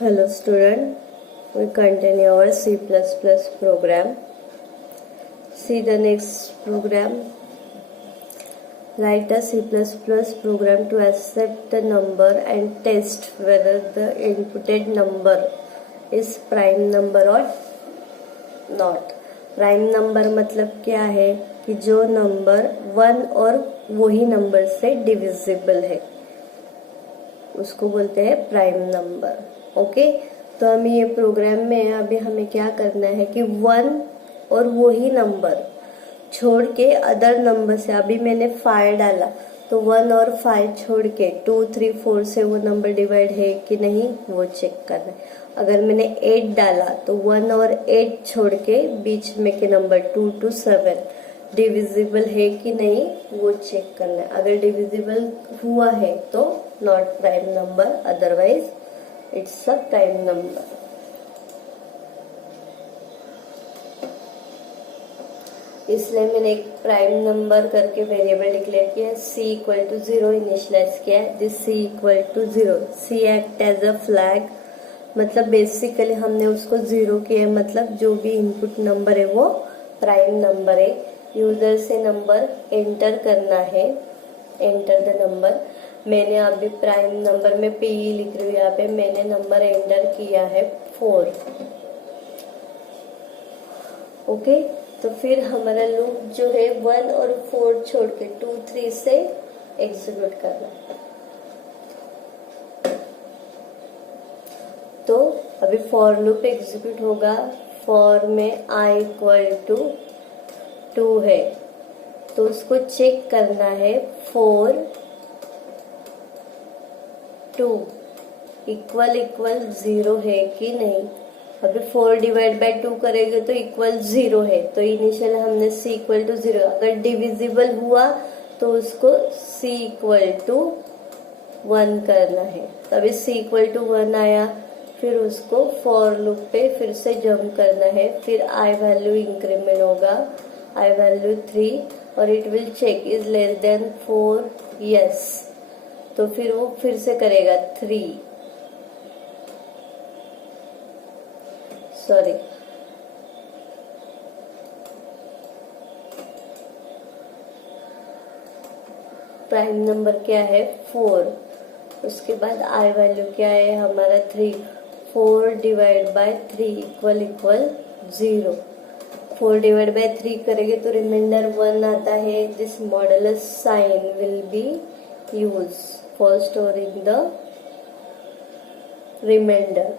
Hello student, we continue our C++ program. See the next program. Write a C++ program to accept the number and test whether the inputted number is prime number or not. Prime number मतलब क्या है कि जो number 1 और वही number से divisible है उसको बोलते हैं प्राइम नंबर. ओके, तो हम ये प्रोग्राम में अभी हमें क्या करना है कि 1 और वही नंबर छोड़ के अदर नंबर से, अभी मैंने 5 डाला तो 1 और 5 छोड़ के 2, 3, 4 से वो नंबर डिवाइड है कि नहीं वो चेक करना है. अगर मैंने 8 डाला तो 1 और 8 छोड़ के बीच में के नंबर 2 to 7 डिविजिबल है कि नहीं वो चेक करना है. अगर डिविजिबल हुआ है तो not prime number, otherwise it's a prime number. इसलिए मैंने एक प्राइम नंबर करके वेरिएबल डिक्लेयर किया. c इक्वल टू 0 इनिशियलाइज किया है. This c equal to 0, c act as a flag, मतलब बेसिकली हमने उसको 0 किया है, मतलब जो भी इनपुट नंबर है वो प्राइम नंबर है. यूजर से नंबर एंटर करना है, एंटर द नंबर. मैंने अभी प्राइम नंबर में p लिख रही हूँ, यहाँ पे मैंने नंबर एंटर किया है 4. ओके, तो फिर हमारा लूप जो है 1 और 4 छोड़ के 2, 3 से एग्जीक्यूट करना. तो अभी फॉर लूप एग्जीक्यूट होगा. फॉर में i इक्वल टू 2 है तो उसको चेक करना है 4, 2 इक्वल 0 है कि नहीं. अभी 4 डिवाइड बाय 2 करेंगे तो इक्वल 0 है, तो इनिशियल हमने c इक्वल टू 0. अगर डिविजिबल हुआ तो उसको c इक्वल टू 1 करना है. तभी c इक्वल टू 1 आया. फिर उसको फॉर लूप पे फिर से जंप करना है. फिर i वैल्यू इंक्रीमेंट होगा, i वैल्यू 3 और it will check is less than 4. Yes, तो फिर वो फिर से करेगा 3, सॉरी प्राइम नंबर क्या है 4. उसके बाद i वैल्यू क्या है हमारा 3. 4 divide by 3 equal 0. 4 divide by 3 करेंगे तो रिमाइंडर 1 आता है. This modulus sign will be use for storing the remainder.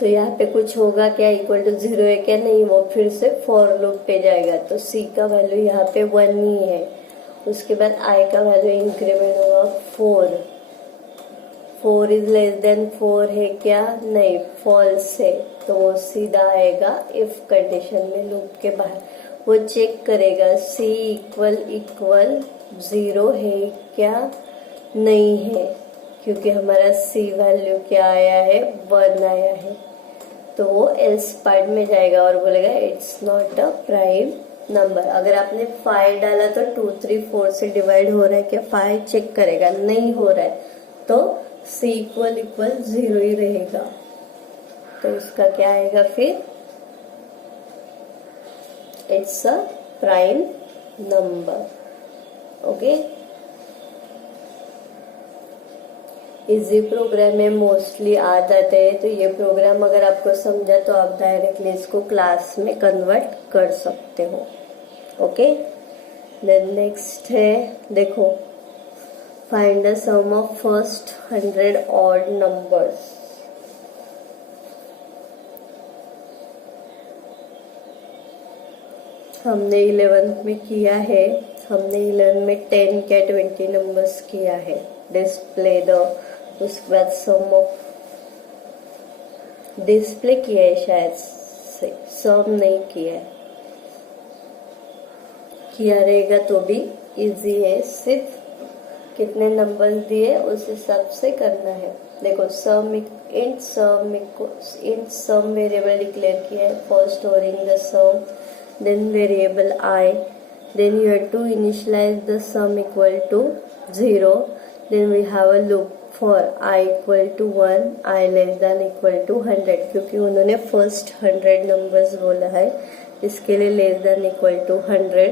तो यहाँ पे कुछ होगा क्या, इक्वल टू 0 है क्या, नहीं. वो फिर से फॉर लूप पे जाएगा तो c का वैल्यू यहाँ पे 1 ही है. उसके बाद i का वैल्यू इंक्रीमेंट होगा 4. 4 इज लेस देन 4 है क्या, नहीं, फॉल्स है. तो वो सीधा आएगा इफ कंडीशन में लूप के बाहर. वो चेक करेगा c इक्वल 0 है क्या, नहीं है, क्योंकि हमारा c वैल्यू क्या आया है 1 आया है. तो वो एल्स पार्ट में जाएगा और बोलेगा it's not a prime number. अगर आपने 5 डाला तो 2, 3, 4 से डिवाइड हो रहा है क्या, 5 चेक करेगा, नहीं हो रहा है तो c इक्वल 0 ही रहेगा. तो उसका क्या आएगा फिर, it's a prime number. Okay, easy program में मोस्टली आ जाते हैं. तो ये प्रोग्राम अगर आपको समझा तो आप डायरेक्टली इसको क्लास में कन्वर्ट कर सकते हो. ओके, देन नेक्स्ट है, देखो, find the sum of first 100 odd numbers. हमने 11th में किया है. हमने 11 में 10 क्या 20 नंबर्स किया है. डिस्प्ले द, उसके बाद सम ऑफ डिस्प्ले किया है शायद से, सम नहीं किया है. किया रहेगा तो भी इजी है. सिर्फ कितने नंबर दिए उस हिसाब से करना है. देखो, सम इन सम वेरिएबल डिक्लेयर किया है for storing the sum, then variable i, then you have to initialize the sum equal to 0. Then we have a loop for i equal to 1, i less than equal to 100, क्योंकि उन्होंने first 100 numbers बोला है, इसके लिए less than equal to 100.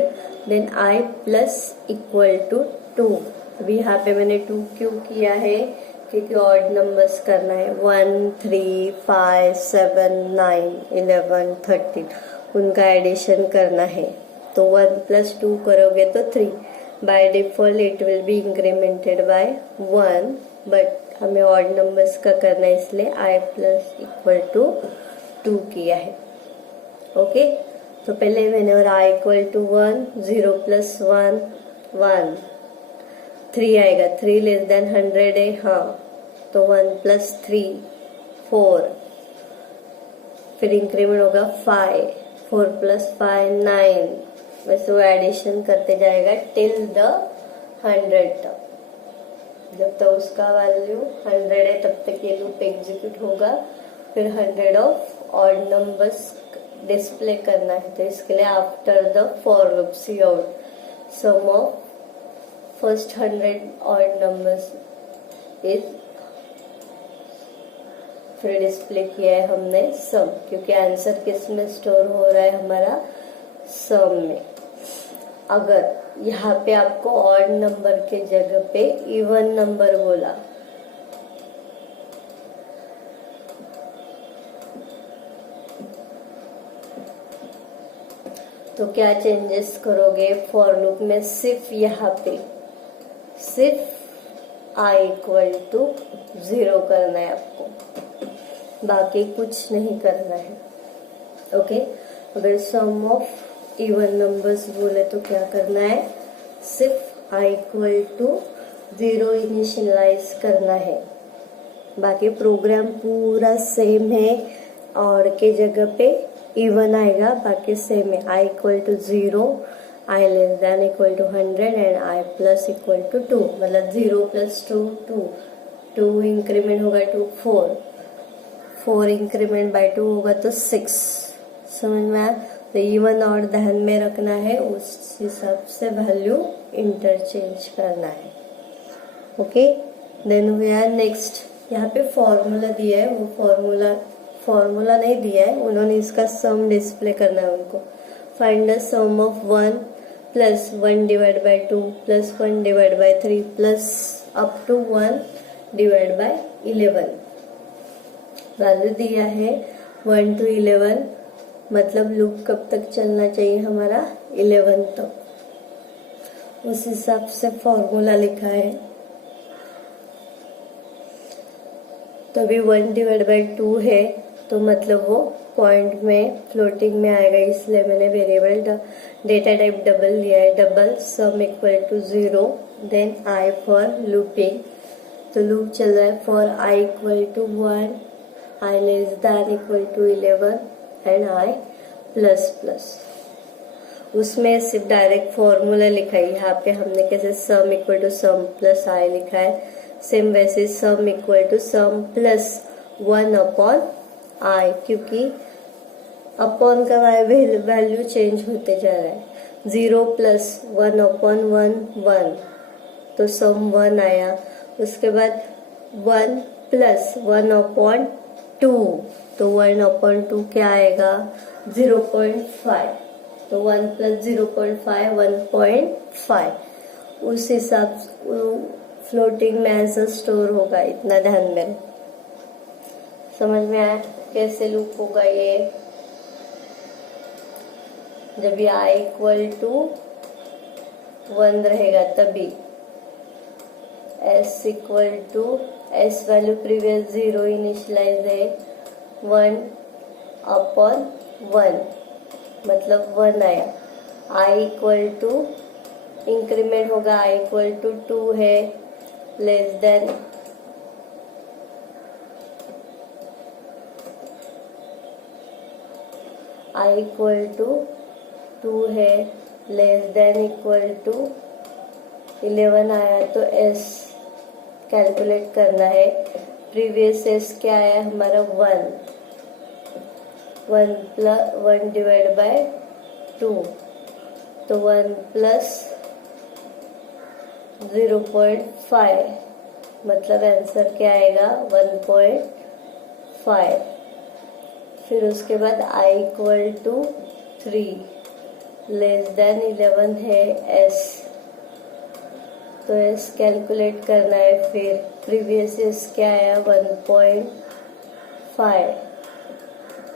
Then i plus equal to 2. अभी यहाँ पे मैंने 2 क्यों किया है, क्योंकि ऑड नंबर्स करना है. 1, 3, 5, 7, 9, 11, 13 उनका एडिशन करना है. तो 1 प्लस 2 करोगे तो 3. By default it will be incremented by 1, but हमें ऑड नंबर्स का करना है, इसलिए i प्लस इक्वल टू 2 किया है. ओके, तो पहले मैंने और i इक्वल टू 1, 0 प्लस 1, 1, 3 आएगा. 3 लेस देन 100 है, हाँ, तो 1 प्लस 3, 4, फिर इंक्रीमेंट होगा 5, 4 प्लस 5, 9. वैसे वो एडिशन करते जाएगा टिल द 100 तक. जब तक उसका वैल्यू 100 है तब तक ये लूप एग्जीक्यूट होगा. फिर 100 ऑफ ऑड नंबर्स डिस्प्ले करना है, तो इसके लिए after the for loop C out sum of first 100 odd numbers is, फिर डिस्प्ले किया है हमने सम, क्योंकि आंसर किस में स्टोर हो रहा है, हमारा सम में. अगर यहाँ पे आपको ऑड नंबर के जगह पे इवन नंबर बोला, तो क्या चेंजेस करोगे फॉर लूप में? सिर्फ यहाँ पे सिर्फ i इक्वल टू 0 करना है आपको, बाकी कुछ नहीं करना है. ओके, अगर सम ऑफ इवन नंबर्स बोले तो क्या करना है, सिर्फ i इक्वल टू 0 इनिशियलाइज करना है. बाकी प्रोग्राम पूरा सेम है, और के जगह पे इवन आएगा, बाकी सेम है. i equal to 0, i less than equal to 100 and i plus equal to 2. मतलब 0 प्लस 2, 2 इंक्रीमेंट होगा 2, 4 इंक्रीमेंट बाय 2 होगा तो 6. समझ में आया? तो इवन और ध्यान में रखना है, उस हिसाब से वैल्यू इंटरचेंज करना है. Okay, then we are next. यहाँ पे फॉर्मूला दिया है, वो फॉर्मूला नहीं दिया है, उन्होंने इसका सम डिस्प्ले करना है उनको. Find the sum of 1 plus 1 divide by 2 plus 1 divide by 3 plus up to 1 divide by 11. Value दिया है 1 to 11, मतलब लूप कब तक चलना चाहिए हमारा, 11 तक. उस हिसाब से फॉर्मूला लिखा है. तो अभी 1 डिवाइड बाय 2 है, तो मतलब वो पॉइंट में फ्लोटिंग में आएगा, इसलिए मैंने वेरिएबल डेटा टाइप डबल लिया है. Double sum equal to 0, then i for looping. तो लूप चल रहा है for i equal to 1, i less than equal to 11 and i plus plus. उसमें सिर्फ डायरेक्ट फॉर्मूला लिखा है. यहाँ पे हमने कैसे sum equal to sum plus i लिखा है, सेम वैसे sum equal to sum plus 1 upon i, क्योंकि अपॉन का वैल्यू चेंज होते जा रहा है. 0 प्लस 1 अपॉन 1, 1, तो सम 1 आया. उसके बाद 1 प्लस 1 अपॉन 2, तो 1 अपॉन 2 क्या आएगा, 0.5. तो 1 प्लस 0.5, 1.5. उस हिसाब फ्लोटिंग में आंसर स्टोर होगा, इतना ध्यान में. समझ में आया कैसे लूप होगा ये? जब ये i इक्वल टू 1 रहेगा तभी s equal to s value previous 0 initialise है, 1 अपॉन 1, मतलब 1 आया. i इक्वल टू इंक्रीमेंट होगा, i इक्वल टू 2 है, less than i equal to 2 है, लेस देन इक्वल टू 11 आया, तो s कैलकुलेट करना है. प्रीवियस s क्या आया हमारा, 1 प्लस 1 डिवाइड बाय 2, तो 1 प्लस 0.5, मतलब आंसर क्या आएगा 1.5। फिर उसके बाद i equal to 3, less than 11 है s, तो s कैलकुलेट करना है। फिर प्रीवियस s क्या आया 1.5,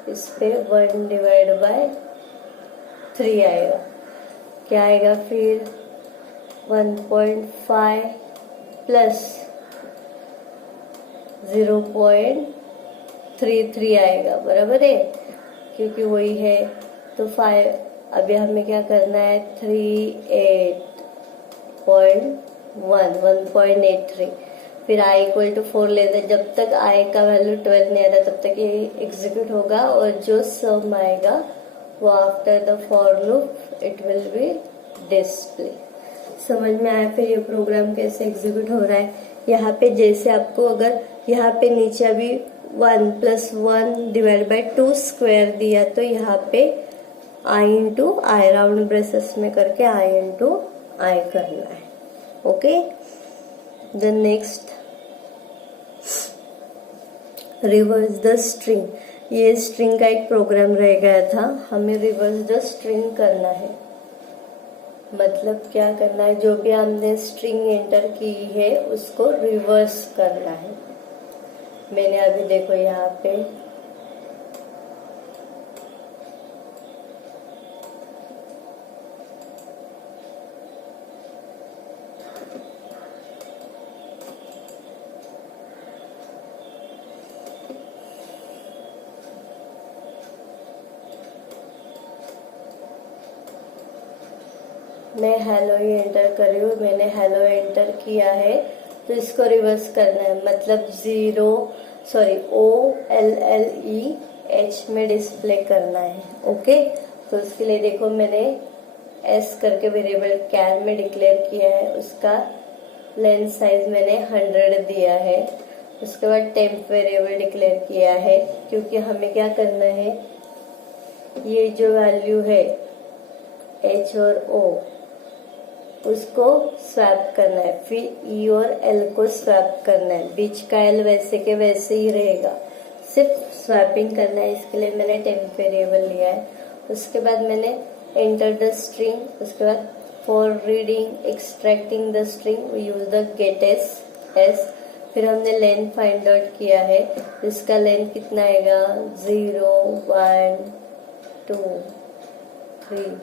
इस पे 1/3 आएगा, क्या आएगा फिर 1.5 प्लस 0.33 आएगा, बराबर है, क्योंकि वही है। तो 5, अभी हमें क्या करना है 1.83। फिर i इक्वल टू 4 लेते, जब तक i का वैल्यू 12 नहीं आता तब तक ये एग्जीक्यूट होगा, और जो सम आएगा वो after the for loop it will B display. समझ में आया फिर ये प्रोग्राम कैसे एग्जीक्यूट हो रहा है। यहाँ पे जैसे आपको अगर यहाँ पे नीचे अभी 1 + 1 / 2 स्क्वायर दिया, तो यहाँ पे i into I round braces में करके i इंटू आई करना है। Okay, the next reverse the string. ये स्ट्रिंग का एक प्रोग्राम रह गया था, हमें रिवर्स द स्ट्रिंग करना है। मतलब क्या करना है, जो भी हमने स्ट्रिंग एंटर की है उसको रिवर्स करना है। मैंने अभी देखो यहाँ पे मैं हेलो ही एंटर कर रही हूँ, मैंने हेलो एंटर किया है, तो इसको रिवर्स करना है। मतलब OLLEH में डिस्प्ले करना है। ओके, तो उसके लिए देखो मैंने S करके वेरिएबल कैर में डिक्लेयर किया है, उसका लेंथ साइज मैंने 100 दिया है। उसके बाद टेम्प वेरिएबल डिक्लेयर किया है, क्योंकि हमें क्या करना है, ये जो वैल्यू है H और O उसको स्वैप करना है, फिर E और L को स्वैप करना है। बीच का L वैसे के वैसे ही रहेगा, सिर्फ स्वैपिंग करना है। इसके लिए मैंने टेम्प वेरिएबल लिया है। उसके बाद मैंने एंटर द स्ट्रिंग, उसके बाद for reading extracting the string we use the gets. फिर हमने लेंथ फाइंड आउट किया है, इसका लेंथ कितना आएगा 0 1 2 3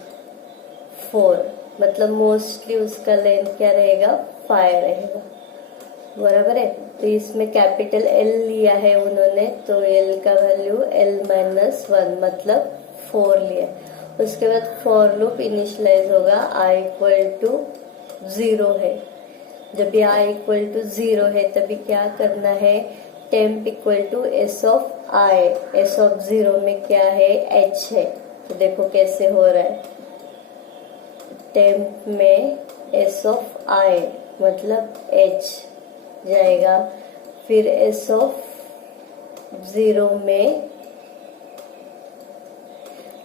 4, मतलब मोस्टली उसका लेंथ क्या रहेगा 5 रहेगा, बराबर है। तो इसमें कैपिटल L लिया है उन्होंने, तो L का वैल्यू L-1 मतलब 4 लिया। उसके बाद फॉर लूप इनिशियलाइज होगा i इक्वल टू 0 है। जब भी i इक्वल टू 0 है तभी क्या करना है, temp equal to s of i। s of 0 में क्या है h है, तो देखो कैसे हो रहा है। टेम्प में s ऑफ i मतलब h जाएगा, फिर s ऑफ 0 में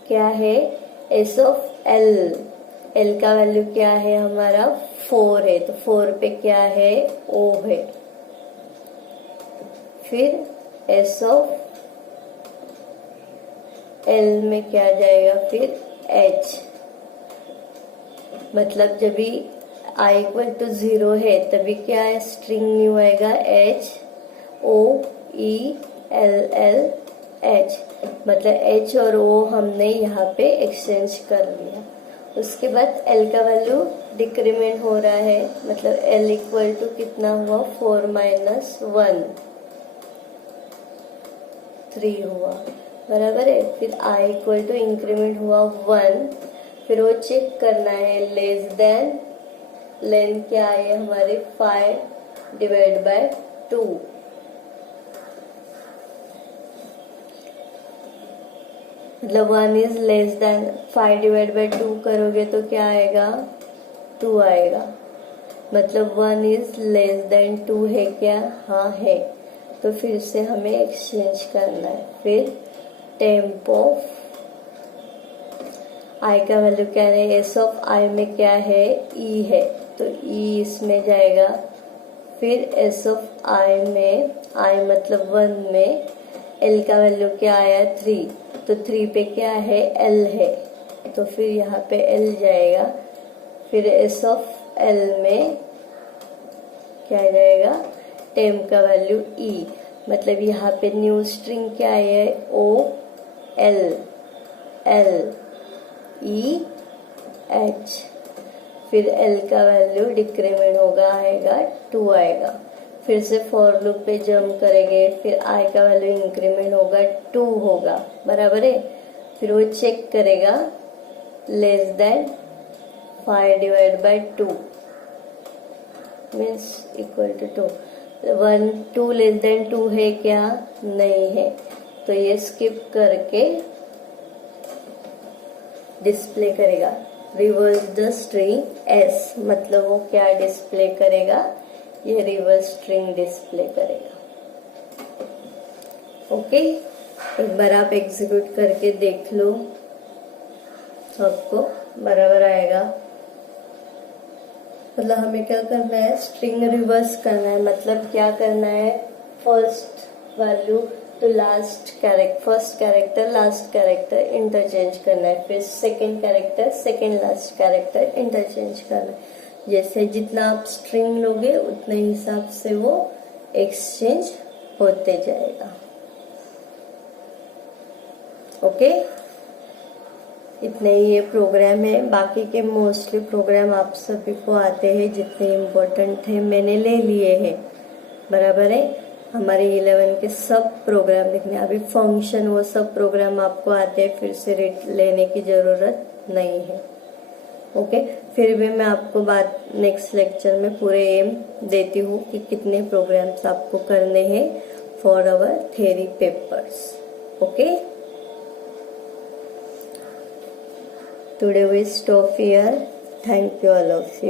क्या है s ऑफ l। l का वैल्यू क्या है हमारा 4 है, तो 4 पे क्या है o है। फिर s ऑफ l में क्या जाएगा फिर h, मतलब जब भी i इक्वल टू 0 है तभी क्या है स्ट्रिंग न्यू आएगा HOELLH, मतलब H और O हमने यहाँ पे एक्सचेंज कर लिया। उसके बाद L का वैल्यू डिक्रीमेंट हो रहा है, मतलब L इक्वल टू कितना हुआ 4 - 1 3 हुआ, बराबर है। फिर I इक्वल टू इंक्रीमेंट हुआ 1, फिर वो चेक करना है लेस देन, लेंथ क्या है हमारे 5/2, मतलब 1 इज लेस देन 5/2 करोगे तो क्या आएगा 2 आएगा, मतलब 1 इज लेस देन 2 है क्या, हाँ है। तो फिर से हमें एक्सचेंज करना है। फिर टेम्प ऑफ i का वैल्यू क्या है, s ऑफ i में क्या है e है, तो ई इसमें जाएगा। फिर एस ऑफ आई में, आई मतलब 1 में एल का वैल्यू क्या आया 3, तो 3 पे क्या है एल है, तो फिर यहाँ पे एल जाएगा। फिर एस ऑफ एल में क्या जाएगा, टेम का वैल्यू ई, मतलब यहाँ पे न्यू स्ट्रिंग क्या है O L L E H. फिर एल का वैल्यू डिक्रीमेंट होगा, आएगा 2 आएगा। फिर से फॉर लूप पे जंप करेंगे, फिर आई का वैल्यू इंक्रीमेंट होगा 2 होगा, बराबर है। फिर वो चेक करेगा less than 5 divide by 2 means equal to 2। 1 2 less than 2 है क्या, नहीं है, तो ये स्किप करके डिस्प्ले करेगा रिवर्स द स्ट्रिंग एस, मतलब वो क्या डिस्प्ले करेगा, ये रिवर्स स्ट्रिंग डिस्प्ले करेगा। ओके, एक बार आप एग्जीक्यूट करके देख लो तो आपको बराबर आएगा। मतलब हमें क्या करना है, स्ट्रिंग रिवर्स करना है। मतलब क्या करना है, फर्स्ट वैल्यू तो last character, first character last character interchange करना है, फिर second character second last character interchange करना है। जैसे जितना आप स्ट्रिंग लोगे उतने हिसाब से वो एक्सचेंज होते जाएगा। ओके, इतने ही ये प्रोग्राम है। बाकी के मोस्टली प्रोग्राम आप सभी को आते हैं, जितने इम्पोर्टेंट थे मैंने ले लिए हैं, बराबर है। हमारे 11 के सब प्रोग्राम लिखने, अभी फंक्शन वो सब प्रोग्राम आपको आते हैं, फिर से लेने की जरूरत नहीं है। ओके, फिर भी मैं आपको बात नेक्स्ट लेक्चर में पूरे एम देती हूँ कि कितने प्रोग्राम्स आपको करने हैं for our theory papers. Okay, today we stop here. Thank you all of you.